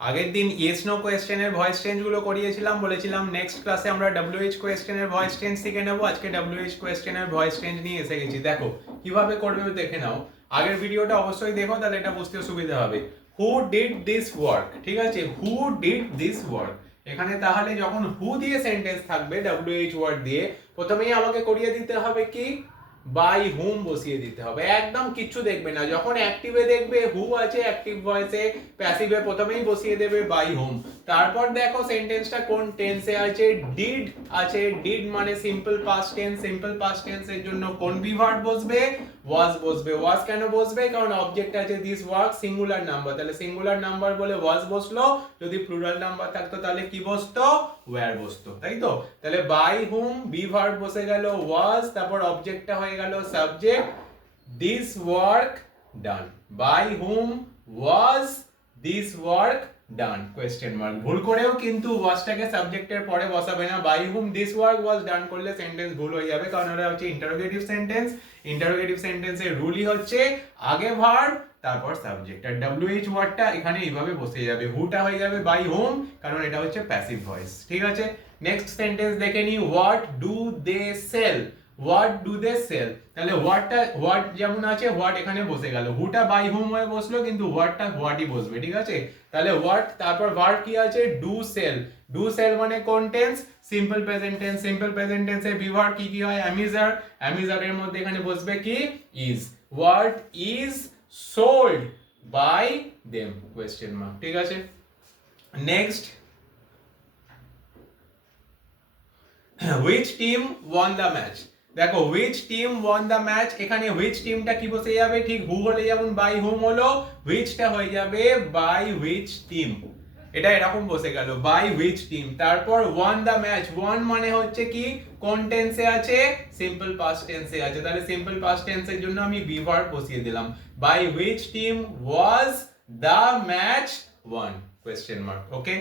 আগের দিন yes no কোয়েশ্চেনের voice চেঞ্জগুলো করিয়েছিলাম, বলেছিলাম নেক্সট ক্লাসে আমরা WH কোয়েশ্চেনের ভয়েস চেঞ্জ শিখে নেবো। আজকে WH কোয়েশ্চেনের ভয়েস চেঞ্জ নিয়ে এসে গেছি। দেখো কিভাবে করবে দেখে নাও। আগের ভিডিওটা অবশ্যই দেখো, তাহলে এটা বুঝতে সুবিধা হবে। হু ডিড দিস ওয়ার্ক, ঠিক আছে, হু ডিড দিস ওয়ার্ক। এখানে তাহলে যখন হু দিয়ে সেন্টেন্স থাকবে WH ওয়ার্ড দিয়ে, প্রথমেই আমাকে করিয়ে দিতে হবে কি, বাই হুম বসিয়ে দিতে হবে। একদম কিচ্ছু দেখবে না, যখন অ্যাক্টিভে দেখবে হু আছে অ্যাক্টিভ ভয়েসে, প্যাসিভে প্রথমেই বসিয়ে দেবে বাই হুম। তারপর দেখো সেন্টেন্সটা কোন টেন্সে আছে, ডিড আছে। ডিড মানে simple past tense, simple past টেন্সের জন্য কোন বি ভার্ব বসবে, ওয়াজ বসবে। ওয়াজ কেন বসবে, কারণ অবজেক্ট আছে দিস ওয়ার্ক, সিঙ্গুলার নাম্বার, তাহলে সিঙ্গুলার নাম্বার বলে ওয়াজ বসলো। যদি প্লুরাল নাম্বার থাকতো তাহলে কি বসতো, ওয়্যার বসতো, তাই তো। তাহলে বাই হুম বি ভার্ব বসে গেল ওয়াজ, তারপর অবজেক্টটা হয়ে গেল subject, this work done. By whom was this work done question mark. ভুল করেও কিন্তু ওয়াজটাকে সাবজেক্টের পরে বসাবে না। By whom this work was done করলে সেন্টেন্স ভুল হয়ে যাবে, কারণ ওটা হচ্ছে ইন্টারোগেটিভ সেন্টেন্স। ইন্টারোগেটিভ সেন্টেন্সের রুলই হচ্ছে আগে ভার্ব তারপর সাবজেক্ট। আর WH ওয়ার্ডটা এখানে এইভাবে বসে যাবে, হুটা হয়ে যাবে বাই হুম, কারণ এটা হচ্ছে প্যাসিভ ভয়েস, ঠিক আছে। নেক্সট সেন্টেন্স দেখে নি, what do they sell. What do they sell, তাহলে হোয়াট যেমন আছে হোয়াট এখানে বসে গেল, হুটা বাই হুম হয়ে বসলো, কিন্তু হোয়াটটা হোয়াটই বসবে, ঠিক আছে। তাহলে হোয়াট, তারপর ভার্ব কি আছে, ডু সেল। ডু সেল মানে কোন tense, simple present tense. Simple present টেন্সে বিভার্ব কি কি হয়, অ্যামিজার। অ্যামিজারের মধ্যে এখানে বসবে কি, is. What is sold by them question mark, ঠিক আছে। Next, which team won the match। দেখো which team won the match, এখানে which টিমটা কি বসে যাবে, ঠিক হু হলে যেমন বাই হুম হলো, whichটা হয়ে যাবে বাই which team। এটা এরকম বসে গেল বাই which team। তারপর won the match, won মানে হচ্ছে কি, কোন টেন্সে আছে, সিম্পল পাস্ট টেন্সে আছে, তাহলে সিম্পল পাস্ট টেন্সের জন্য আমি বি ভার্ব বসিয়ে দিলাম। By which team was the match won question mark, okay।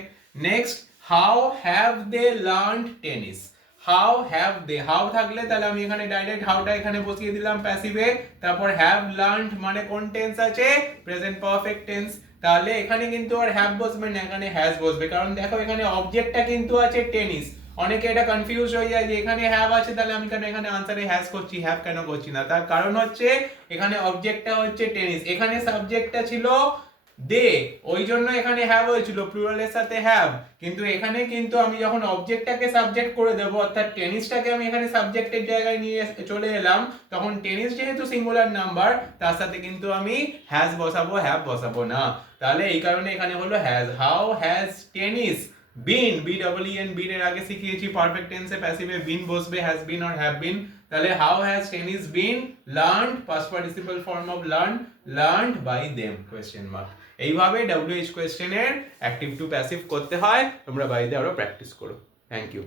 next, how have they learned tennis। How have they, how থাকলে তাহলে আমি এখানে ডাইরেক্ট হাউটা এখানে বসিয়ে দিলাম প্যাসিভে। তারপর হ্যাভ লার্নড মানে কোন টেন্স আছে, প্রেজেন্ট পারফেক্ট টেন্স, তাহলে এখানে কিন্তু আর হ্যাভ বসবে না, এখানে হ্যাজ বসবে। কারণ দেখো এখানে অবজেক্টটা কিন্তু আছে টেনিস। অনেকে এটা কনফিউজ হয়ে যায় যে এখানে হ্যাভ আছে, তাহলে আমি কেন এখানে আনসারে হ্যাজ করছি, হ্যাভ কেন করছি না। তার কারণ হচ্ছে এখানে অবজেক্টটা হচ্ছে টেনিস, এখানে সাবজেক্টটা ছিল দে, ওই জন্য এখানে হ্যাভ হয়েছিল প্লুরালের সাথে হ্যাভ। কিন্তু এখানে কিন্তু আমি যখন অবজেক্টটাকে সাবজেক্ট করে দেব, অর্থাৎ টেনিসটাকে আমি এখানে সাবজেক্টের জায়গায় নিয়ে চলে এলাম, তখন টেনিস যেহেতু সিঙ্গুলার নাম্বার, তার সাথে কিন্তু আমি হ্যাজ বসাবো, হ্যাভ বসাবো না। তাহলে এই কারণে এখানে হলো has. How has tennis been, BEEN, been এর আগে শিখিয়েছি পারফেক্ট টেন্সে প্যাসিভে বিন বসবে, has been or have been. তাহলে how has tennis been learned, past participle form of learn, learned by them question mark. এইভাবে WH কোয়েশ্চেনের অ্যাক্টিভ টু প্যাসিভ করতে হয়, তোমরা বাড়িতে আরো প্র্যাকটিস করো। Thank you.